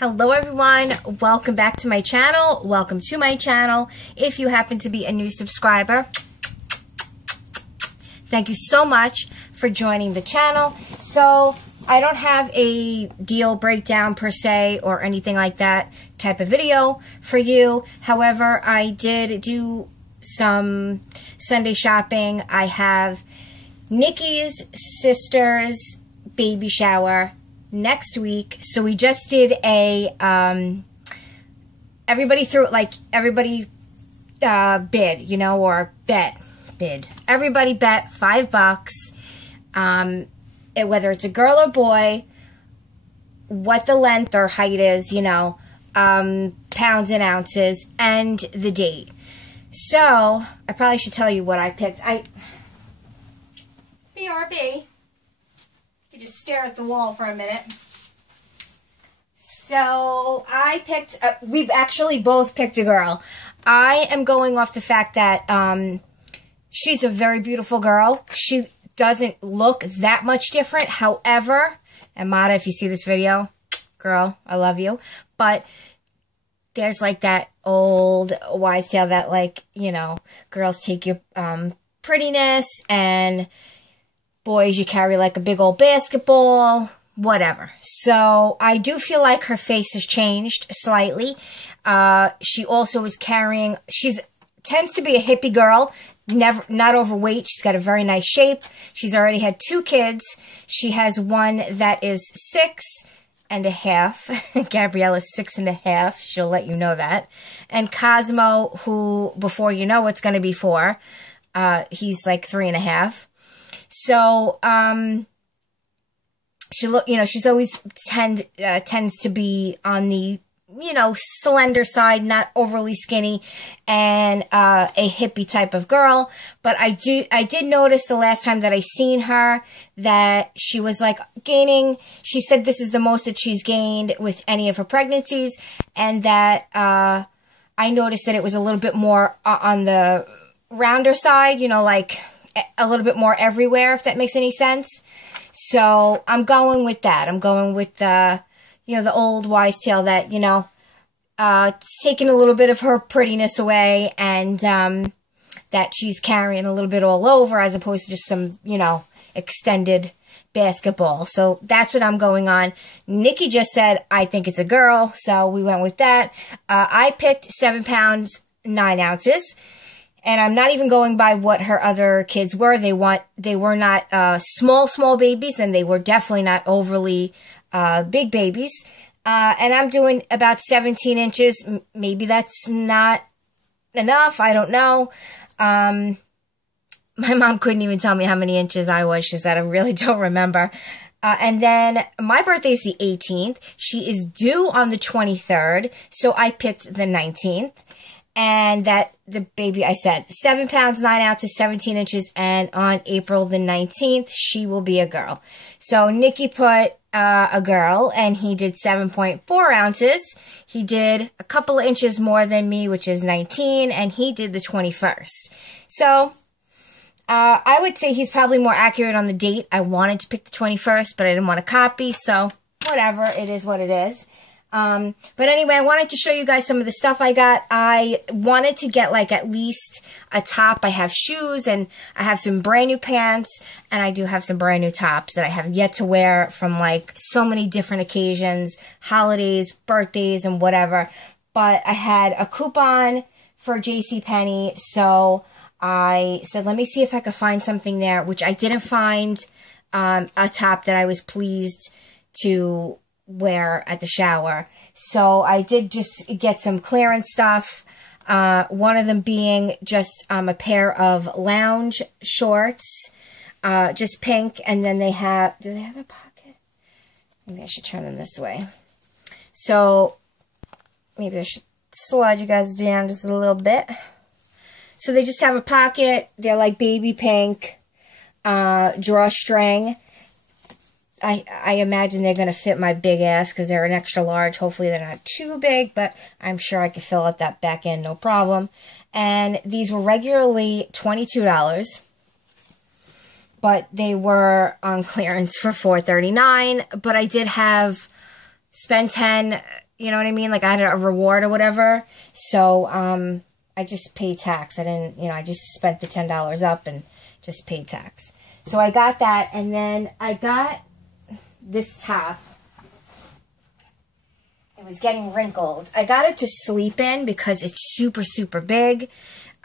Hello everyone, welcome back to my channel. Welcome to my channel. If you happen to be a new subscriber, thank you so much for joining the channel. So I don't have a deal breakdown per se or anything like that type of video for you. However, I did do some Sunday shopping. I have Nikki's sister's baby shower next week, so we just did a everybody bid, you know, or bid. Everybody bet $5, whether it's a girl or boy, what the length or height is, you know, pounds and ounces, and the date. So I probably should tell you what I picked. BRB. You just stare at the wall for a minute. So I picked, we've actually both picked a girl. I am going off the fact that she's a very beautiful girl. She doesn't look that much different. However, and Mata, if you see this video, girl, I love you. But there's like that old wise tale that, like, you know, girls take your prettiness, and boys, you carry like a big old basketball, whatever. So I do feel like her face has changed slightly. She also is carrying, tends to be a hippie girl, not overweight. She's got a very nice shape. She's already had 2 kids. She has one that is 6.5. Gabriella's 6.5. She'll let you know that. And Cosmo, who before you know what's going to be 4, he's like 3.5. So, she's always tends to be on the, you know, slender side, not overly skinny, and a hippie type of girl. But I did notice the last time that I seen her that she was like gaining. She said this is the most that she's gained with any of her pregnancies, and that I noticed that it was a little bit more on the rounder side, you know, like a little bit more everywhere, if that makes any sense. So I'm going with that. I'm going with you know, the old wise tale that, you know, it's taking a little bit of her prettiness away, and that she's carrying a little bit all over as opposed to just some, you know, extended basketball. So that's what I'm going on. Nikki just said, I think it's a girl, so we went with that. I picked 7 pounds, 9 ounces. And I'm not even going by what her other kids were. They were not small babies, and they were definitely not overly big babies. And I'm doing about 17 inches. Maybe that's not enough. I don't know. My mom couldn't even tell me how many inches I was. She said, I really don't remember. And then my birthday is the 18th. She is due on the 23rd. So I picked the 19th. And that the baby, I said, 7 pounds, 9 ounces, 17 inches, and on April the 19th, she will be a girl. So Nikki put a girl, and he did 7.4 ounces. He did a couple of inches more than me, which is 19, and he did the 21st. So I would say he's probably more accurate on the date. I wanted to pick the 21st, but I didn't want to copy, so whatever, it is what it is. But anyway, I wanted to show you guys some of the stuff I got. I wanted to get like at least a top. I have shoes, and I have some brand new pants, and I do have some brand new tops that I have yet to wear from like so many different occasions, holidays, birthdays, and whatever. But I had a coupon for Jcpenney, so I said, let me see if I could find something there, which I didn't find a top that I was pleased to wear at the shower. So I did just get some clearance stuff. One of them being just a pair of lounge shorts, just pink, and then do they have a pocket? Maybe I should turn them this way. So maybe I should slide you guys down just a little bit. So they just have a pocket. They're like baby pink, drawstring. I imagine they're going to fit my big ass because they're an extra large. Hopefully they're not too big, but I'm sure I could fill out that back end, no problem. And these were regularly $22, but they were on clearance for $4.39. But I did have spend 10, You know what I mean? Like, I had a reward or whatever. So, I just paid tax. I didn't, I just spent the $10 up and just paid tax. So, I got that. And then I got this top. It was getting wrinkled. I got it to sleep in because it's super, super big.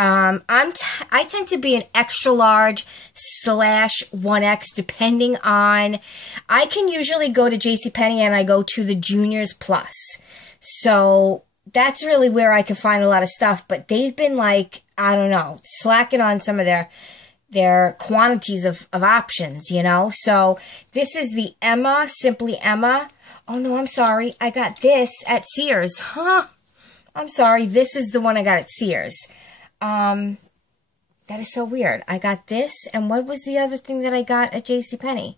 I tend to be an extra large / 1X depending on, I can usually go to Jcpenney and I go to the Juniors Plus. So that's really where I can find a lot of stuff, but they've been like, I don't know, slacking on some of their quantities of options, So this is the Emma, Simply Emma. Oh no, I'm sorry. I got this at Sears. I'm sorry. This is the one I got at Sears. That is so weird. I got this, and what was the other thing that I got at Jcpenney?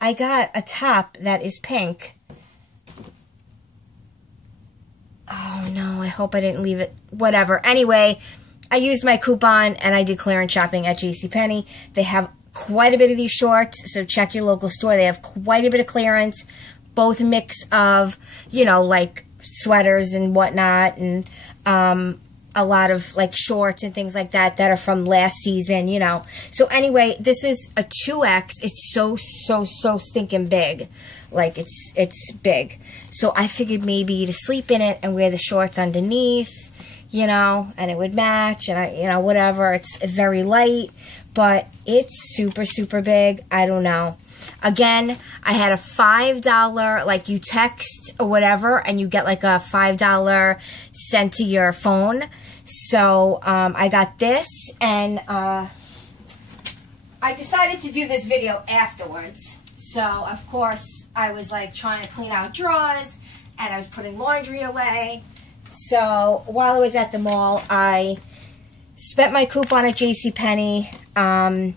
I got a top that is pink. Oh no, I hope I didn't leave it. Whatever. Anyway, I used my coupon and I did clearance shopping at Jcpenney. They have quite a bit of these shorts, so check your local store. They have quite a bit of clearance, both mix of, like sweaters and whatnot, and a lot of like shorts and things like that are from last season, So anyway, this is a 2X. It's so stinking big. Like it's big. So I figured maybe to sleep in it and wear the shorts underneath, and it would match, and whatever. It's very light, but it's super, super big. I don't know. Again, I had a $5, like you text or whatever, and you get like a $5 sent to your phone. So, I got this, and, I decided to do this video afterwards. So, of course, I was like trying to clean out drawers, and I was putting laundry away. So, while I was at the mall, I spent my coupon at Jcpenney, and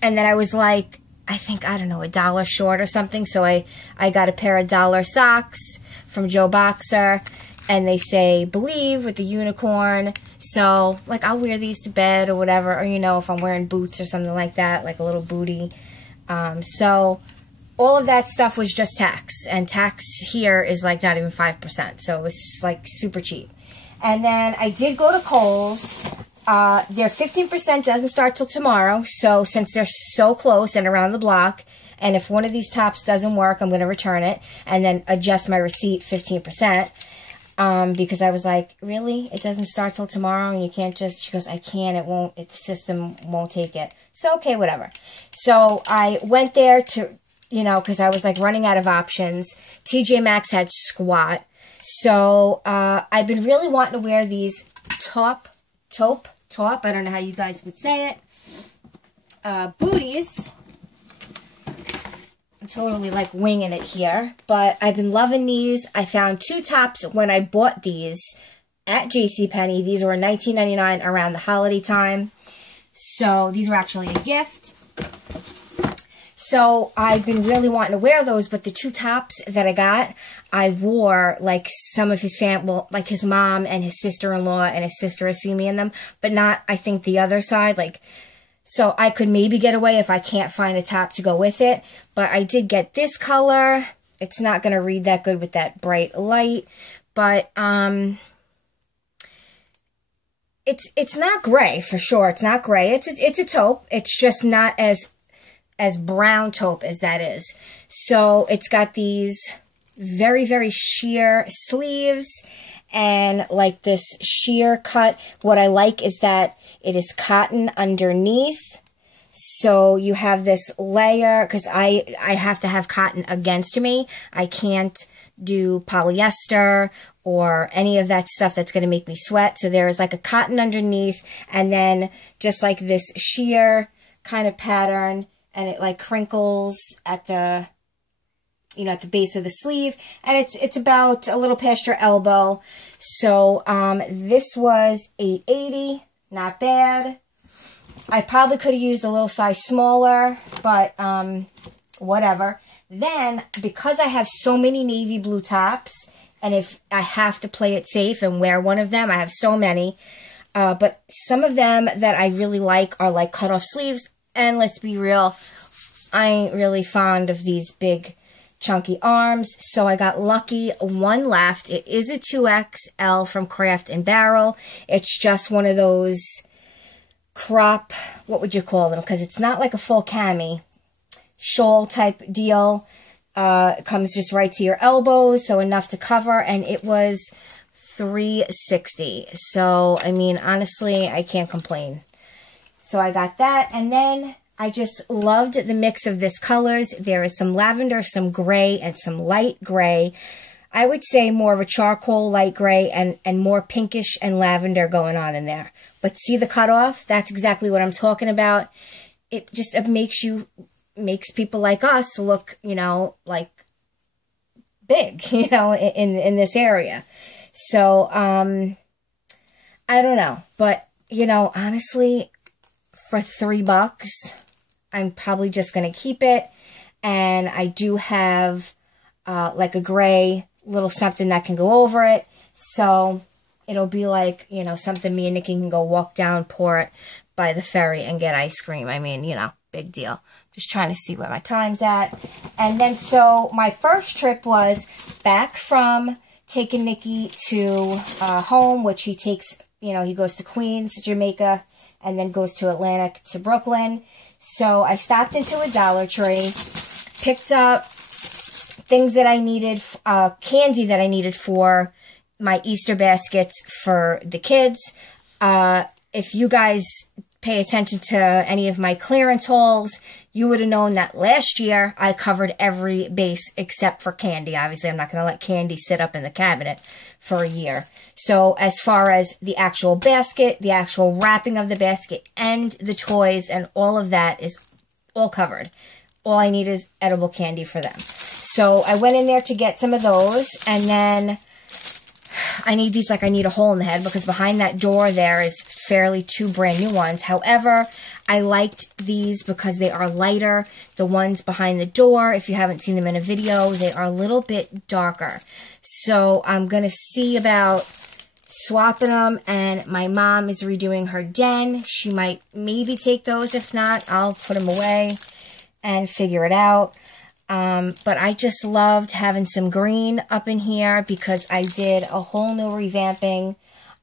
then I was like, I think, I don't know, $1 short or something. So I got a pair of dollar socks from Joe Boxer, and they say Believe with the unicorn. So, like, I'll wear these to bed or whatever, or, if I'm wearing boots or something like that, like a little booty. So all of that stuff was just tax, and tax here is like not even 5%. So it was like super cheap. And then I did go to Kolhs. Their 15% doesn't start till tomorrow, so since they're so close and around the block, and if one of these tops doesn't work, I'm going to return it and then adjust my receipt 15%, because I was like, really? It doesn't start till tomorrow and you can't just, she goes, I can't, it won't, the system won't take it. So, okay, whatever. So I went there to, because I was like running out of options. TJ Maxx had squat. So, I've been really wanting to wear these taupe, I don't know how you guys would say it, booties. I'm totally like winging it here, but I've been loving these. I found 2 tops when I bought these at Jcpenney. These were $19.99 around the holiday time, so these were actually a gift. So I've been really wanting to wear those, but the 2 tops that I got, I wore like some of his well, like his mom and his sister-in-law and his sister has seen me in them, but not, I think, the other side. Like, so I could maybe get away if I can't find a top to go with it, but I did get this color. It's not going to read that good with that bright light, but it's not gray for sure. It's not gray. It's a taupe. It's just not as brown taupe as that is. So it's got these very, very sheer sleeves and like this sheer cut. What I like is that it is cotton underneath. So you have this layer, because I have to have cotton against me. I can't do polyester or any of that stuff that's going to make me sweat. So there is like a cotton underneath, and then just like this sheer kind of pattern, and it like crinkles at the, at the base of the sleeve, and it's about a little past your elbow. So this was $8.80, not bad. I probably could have used a little size smaller, but whatever. Then, because I have so many navy blue tops, and if I have to play it safe and wear one of them, I have so many, but some of them that I really like are like cut off sleeves, and let's be real, I ain't really fond of these big chunky arms. So I got lucky, one left. It is a 2XL from Craft & Barrel. It's just one of those crop, what would you call them? Because it's not like a full cami, shawl type deal. It comes just right to your elbows, so enough to cover, and it was $3.60. So, I mean, honestly, I can't complain. So I got that, and then I just loved the mix of this colors. There is some lavender, some gray, and some light gray. I would say more of a charcoal light gray and more pinkish and lavender going on in there. But see the cutoff? That's exactly what I'm talking about. It just makes people like us look, you know, like big, you know, in this area. So, I don't know. But, you know, honestly, for $3, I'm probably just going to keep it. And I do have like a gray little something that can go over it. So it'll be like, you know, something me and Nikki can go walk down, pour it by the ferry and get ice cream. I mean, you know, big deal. Just trying to see where my time's at. And then so my first trip was back from taking Nikki to home, which he takes, you know, he goes to Queens, Jamaica, and then goes to Atlantic to Brooklyn. So I stopped into a Dollar Tree, picked up things that I needed, candy that I needed for my Easter baskets for the kids. If you guys pay attention to any of my clearance hauls, you would have known that last year I covered every base except for candy. Obviously, I'm not going to let candy sit up in the cabinet for a year. So as far as the actual basket, the actual wrapping of the basket, and the toys and all of that is all covered. All I need is edible candy for them. So I went in there to get some of those, and then I need these like I need a hole in the head, because behind that door there is fairly 2 brand new ones. However, I liked these because they are lighter. The ones behind the door, if you haven't seen them in a video, they are a little bit darker. So I'm going to see about swapping them, and my mom is redoing her den. She might maybe take those. If not, I'll put them away and figure it out. But I just loved having some green up in here because I did a whole new revamping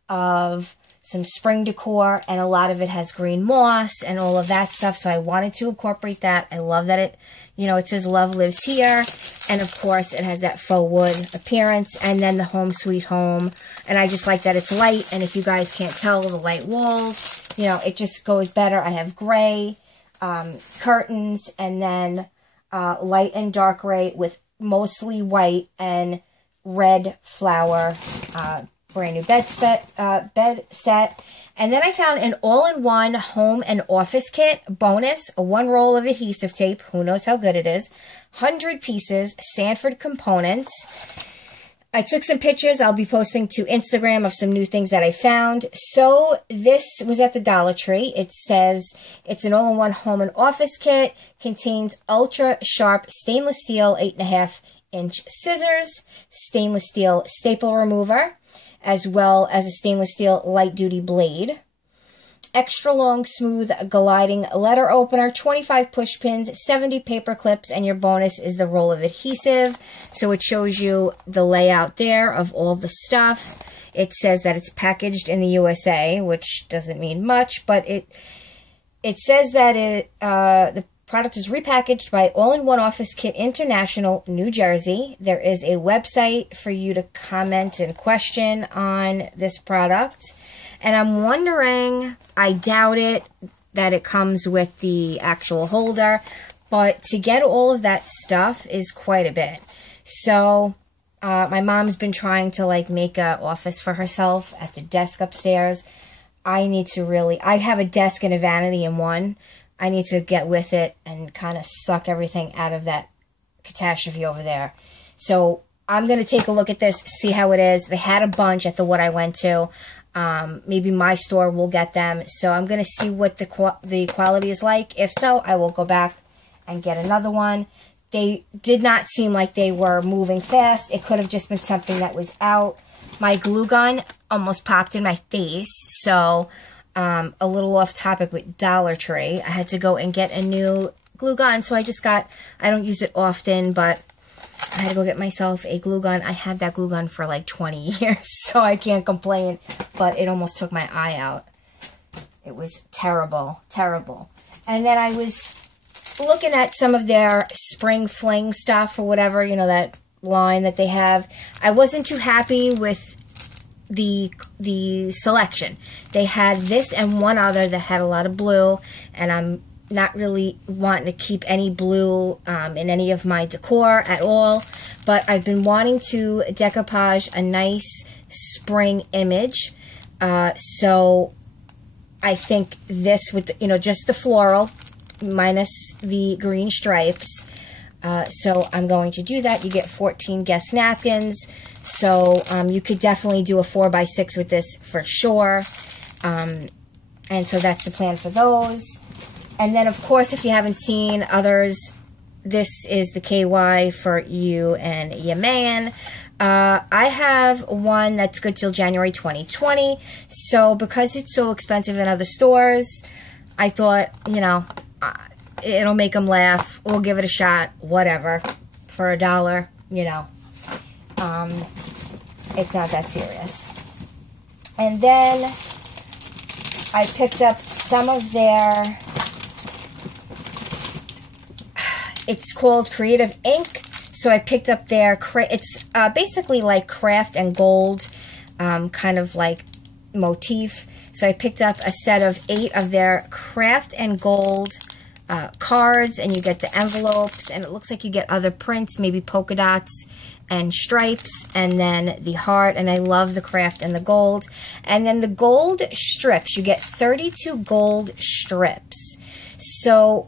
of some spring decor, and a lot of it has green moss and all of that stuff. So I wanted to incorporate that. I love that it, you know, it says love lives here. And of course it has that faux wood appearance, and then the home sweet home. And I just like that it's light. And if you guys can't tell, the light walls, you know, it just goes better. I have gray, curtains, and then light and dark gray with mostly white and red flower, brand new bed set. And then I found an all-in-one home and office kit bonus, 1 roll of adhesive tape, who knows how good it is, 100 pieces, Sanford components. I took some pictures I'll be posting to Instagram of some new things that I found. So this was at the Dollar Tree. It says it's an all-in-one home and office kit, contains ultra-sharp stainless steel 8.5-inch scissors, stainless steel staple remover, as well as a stainless steel light-duty blade, extra long smooth gliding letter opener, 25 push pins, 70 paper clips, and your bonus is the roll of adhesive. So it shows you the layout there of all the stuff. It says that it's packaged in the USA, which doesn't mean much, but it says that the product is repackaged by All-in-One Office Kit International, New Jersey. There is a website for you to comment and question on this product. And I'm wondering, I doubt it, that it comes with the actual holder. But to get all of that stuff is quite a bit. So my mom's been trying to like make an office for herself at the desk upstairs. I need to really, I have a desk and a vanity in one. I need to get with it and kind of suck everything out of that catastrophe over there. So I'm going to take a look at this, see how it is. They had a bunch at the one I went to. Maybe my store will get them. So I'm going to see what the quality is like. If so, I will go back and get another one. They did not seem like they were moving fast. It could have just been something that was out. My glue gun almost popped in my face. So a little off topic with Dollar Tree. I had to go and get a new glue gun. So I just got, I don't use it often, but I had to go get myself a glue gun. I had that glue gun for like 20 years, so I can't complain, but it almost took my eye out. It was terrible, terrible. And then I was looking at some of their spring fling stuff or whatever, you know, that line that they have. I wasn't too happy with the selection. They had this and one other that had a lot of blue, and I'm not really wanting to keep any blue in any of my decor at all, but I've been wanting to decoupage a nice spring image, so I think this with, you know, just the floral minus the green stripes, so I'm going to do that. You get 14 guest napkins, so you could definitely do a 4x6 with this for sure, and so that's the plan for those. And then, of course, if you haven't seen others, this is the KY for you and your man. I have one that's good till January 2020. So because it's so expensive in other stores, I thought, you know, it'll make them laugh. We'll give it a shot. Whatever. For $1, you know. It's not that serious. And then I picked up some of their... It's called Creative Ink. So I picked up their, it's basically like craft and gold, kind of like motif. So I picked up a set of 8 of their craft and gold cards, and you get the envelopes, and it looks like you get other prints, maybe polka dots and stripes, and then the heart, and I love the craft and the gold. And then the gold strips, you get 32 gold strips. So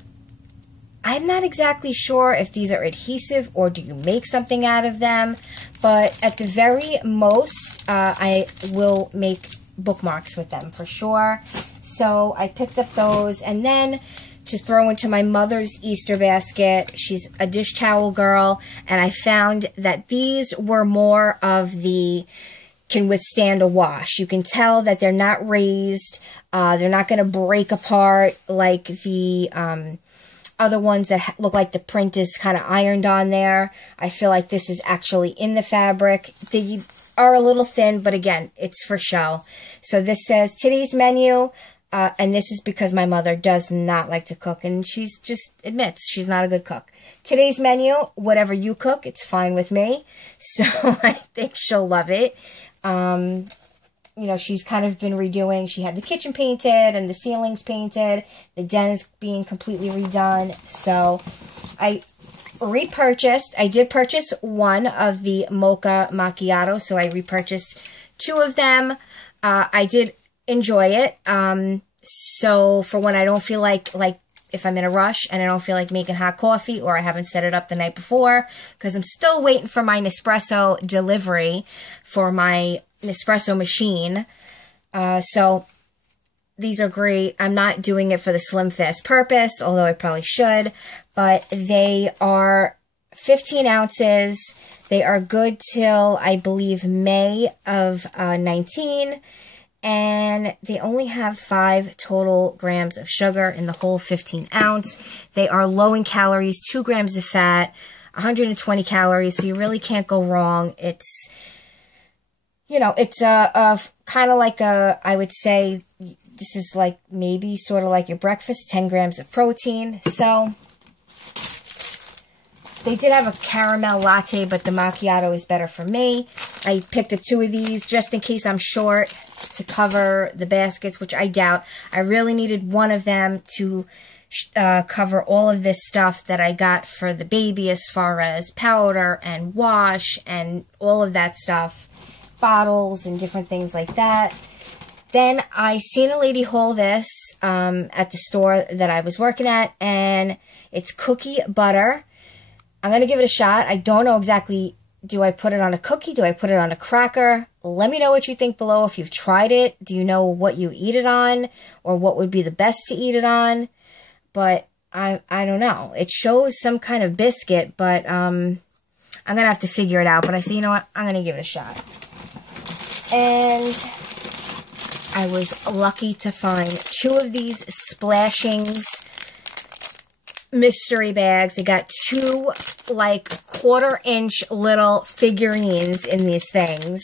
I'm not exactly sure if these are adhesive or do you make something out of them, but at the very most, I will make bookmarks with them for sure. So I picked up those, and then to throw into my mother's Easter basket, she's a dish towel girl, and I found that these were more of the can withstand a wash. You can tell that they're not raised, they're not going to break apart like the other ones that look like the print is kind of ironed on there. I feel like this is actually in the fabric. They are a little thin, but again, it's for show. So this says today's menu, and this is because my mother does not like to cook, and she's just admits she's not a good cook. Today's menu, whatever you cook, it's fine with me. So I think she'll love it. You know, she's kind of been redoing. She had the kitchen painted and the ceilings painted. The den is being completely redone. So I repurchased. I did purchase one of the mocha macchiato. So I repurchased 2 of them. I did enjoy it. So for when I don't feel like if I'm in a rush and I don't feel like making hot coffee, or I haven't set it up the night before, because I'm still waiting for my Nespresso delivery for my Nespresso machine. So these are great. I'm not doing it for the slim fast purpose, although I probably should, but they are 15 ounces. They are good till, I believe, May of 19, and they only have 5 total grams of sugar in the whole 15 ounce. They are low in calories, 2 grams of fat, 120 calories, so you really can't go wrong. It's, you know, it's a kind of like a, I would say, this is like maybe sort of like your breakfast, 10 grams of protein. So they did have a caramel latte, but the macchiato is better for me. I picked up 2 of these just in case I'm short to cover the baskets, which I doubt. I really needed one of them to cover all of this stuff that I got for the baby as far as powder and wash and all of that stuff. Bottles and different things like that. Then I seen a lady haul this at the store that I was working at, and it's cookie butter. I'm going to give it a shot. I don't know exactly, do I put it on a cookie? Do I put it on a cracker? Let me know what you think below if you've tried it. Do you know what you eat it on, or what would be the best to eat it on? But I don't know. It shows some kind of biscuit, but I'm going to have to figure it out. But I say, you know what? I'm going to give it a shot. And I was lucky to find 2 of these Splashings mystery bags. They got 2 like 1/4-inch little figurines in these things.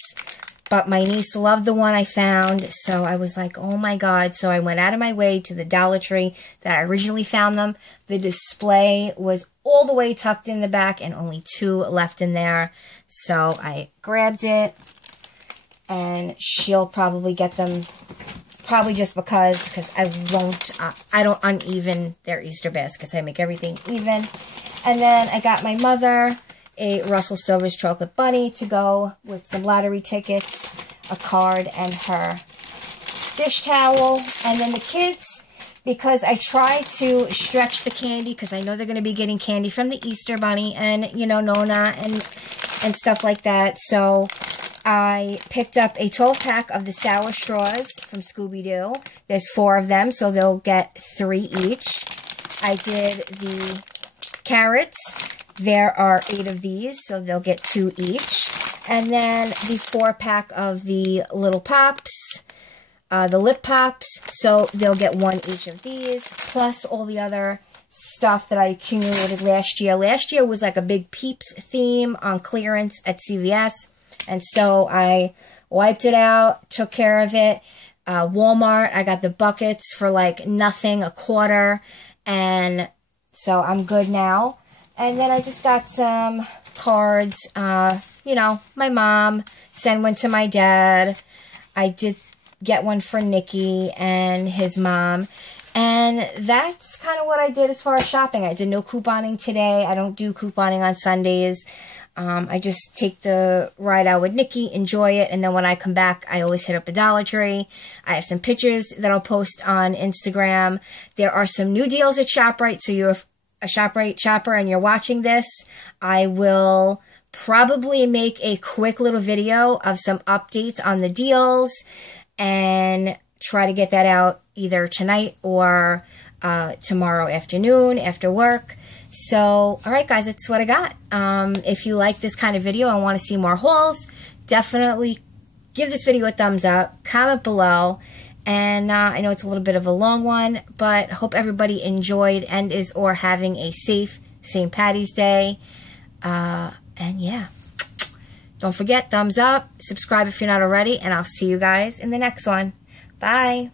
But my niece loved the one I found, so I was like, oh my God. So I went out of my way to the Dollar Tree that I originally found them. The display was all the way tucked in the back and only 2 left in there. So I grabbed it, and she'll probably get them, probably just because I don't uneven their Easter baskets. I make everything even. And then I got my mother a Russell Stover's chocolate bunny to go with some lottery tickets, a card, and her dish towel. And then the kids, because I try to stretch the candy, because I know they're going to be getting candy from the Easter bunny and, you know, Nona and stuff like that. So I picked up a 12-pack of the sour straws from Scooby-Doo. There's 4 of them, so they'll get 3 each. I did the carrots. There are 8 of these, so they'll get 2 each. And then the 4-pack of the little pops, the lip pops, so they'll get 1 each of these, plus all the other stuff that I accumulated last year. Last year was like a big Peeps theme on clearance at CVS, and so I wiped it out, took care of it. Walmart, I got the buckets for like nothing, $0.25, and so I'm good now. And then I just got some cards, you know, my mom, send one to my dad. I did get one for Nicky and his mom. And that's kind of what I did as far as shopping. I did no couponing today. I don't do couponing on Sundays. I just take the ride out with Nicky, enjoy it, and then when I come back, I always hit up a Dollar Tree. I have some pictures that I'll post on Instagram. There are some new deals at ShopRite, so you're a ShopRite shopper and you're watching this, I will probably make a quick little video of some updates on the deals and try to get that out either tonight or tomorrow afternoon after work. So, alright guys, that's what I got. If you like this kind of video and want to see more hauls, definitely give this video a thumbs up, comment below. And I know it's a little bit of a long one, but hope everybody enjoyed and is or having a safe St. Patty's Day. And yeah, don't forget, thumbs up, subscribe if you're not already, and I'll see you guys in the next one. Bye.